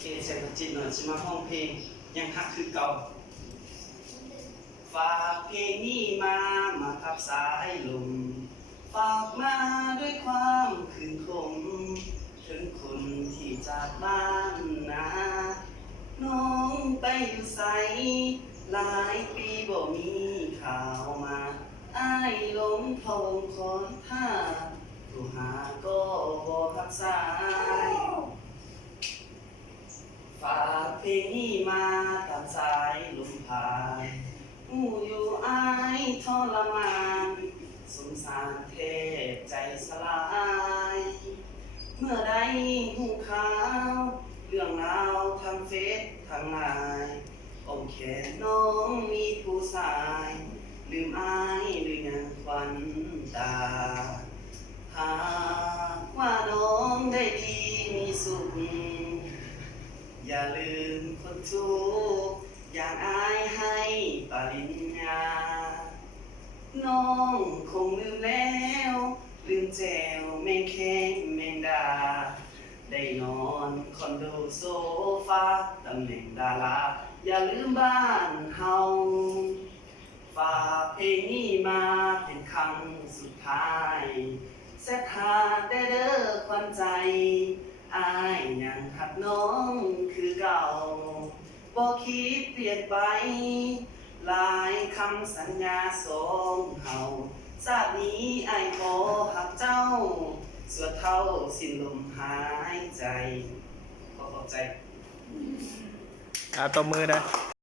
เคเสียงจิตหน่อยจะมาห้องเพลงยังหักคือเก่าฝากเพลงนี้มากับสายลมฝากมาด้วยความคืนคมถึงคนที่จากบ้านนาน้องไปอยู่ไสหลายปีบ่มีข่าวมาอ้ายหลงทองคอนท่าโทรหาก็บ่รับสายฝากเพลงนี้มาตามสายลมพายหูอยู่อายทรมานสงสารเทพใจสลายเมื่อใดหูข่าวเรื่องราวทางเฟซทางไลน์องแขนน้องมีผู้ชายลืมอายด้วยงานควันตาหากว่าน้องได้ดีมีสุขอย่าลืมคนทุกข์อย่างอายให้ปริญญาน้องคงลืมแล้วลืมแจวแมงแคงแมงดาได้นอนคอนโดโซฟาตำแหน่งดาราอย่าลืมบ้านเฮาฝากเพลงนี้มาเป็นครั้งสุดท้ายแซ่หาแต่เด้อควันใจอายยังหักน้องคือเก่าบ่คิดเปลี่ยนไปหลายคำสัญญาสองเฮาชาตินี้อายขอหักเจ้าส่วนเท่าสิ้นลมหายใจขอบใจตบมือนะ